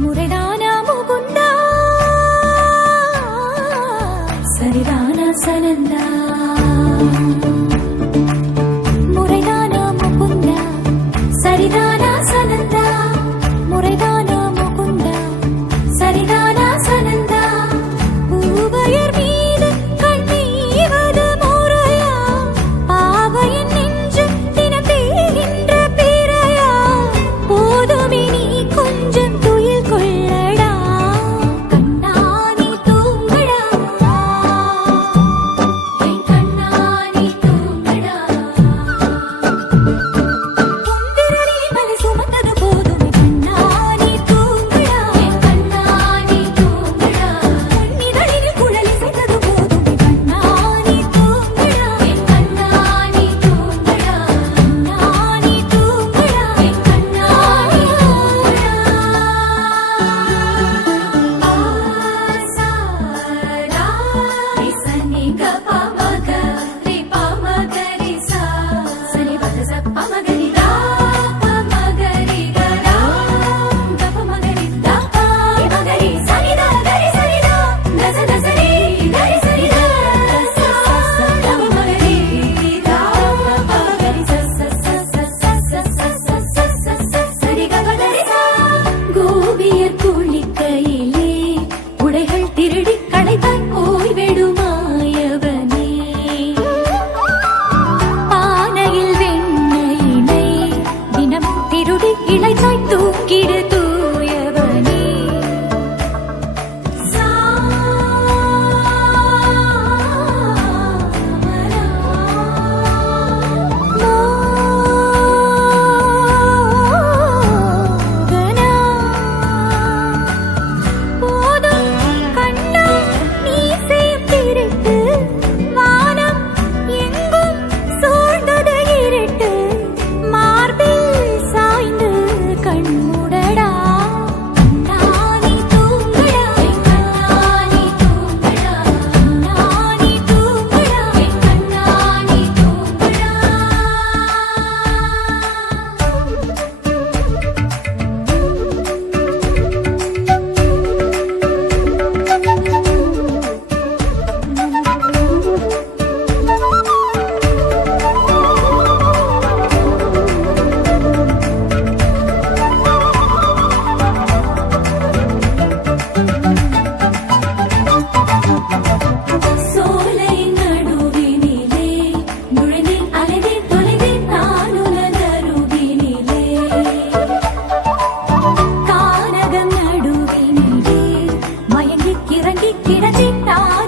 முறைதானா முகுந்தா சரிதானா சனந்தா முறைதானா முகுந்தா சரிதானா சனந்தா முறைதானா முகுந்தா சரிதானா சனந்தா பூவையர் மீது கண்ணீவது முறையா பாவையின் நெஞ்சு தினம் தேகின்ற பிறையா போதுமே நீ கொஞ்சம் கொள்ளடா கண்ணானி தூங்கடா என் கண்ணானி தூங்கடா புந்திரனே மலை சுமந்தது போதுமே கண்ணானி தூங்கடா என் கண்ணானி தூங்கடா உன்னிதழில் குழலி செய்தது போதுமே கண்ணானி தூங்கடா என் கண்ணானி தூங்கடா கண்ணானி தூங்கடா என் கண்ணானி கோபியர் குளிக்கையிலே உடைகள் திருடி களைத்தாய் போய்விடுமாயவனே பானையில் வெண்ணையினை தினம் திருடி இளைத்தாய் தூக்கிடு தூயவனே மயங்கி கிறங்கி கிடத்திட்டார்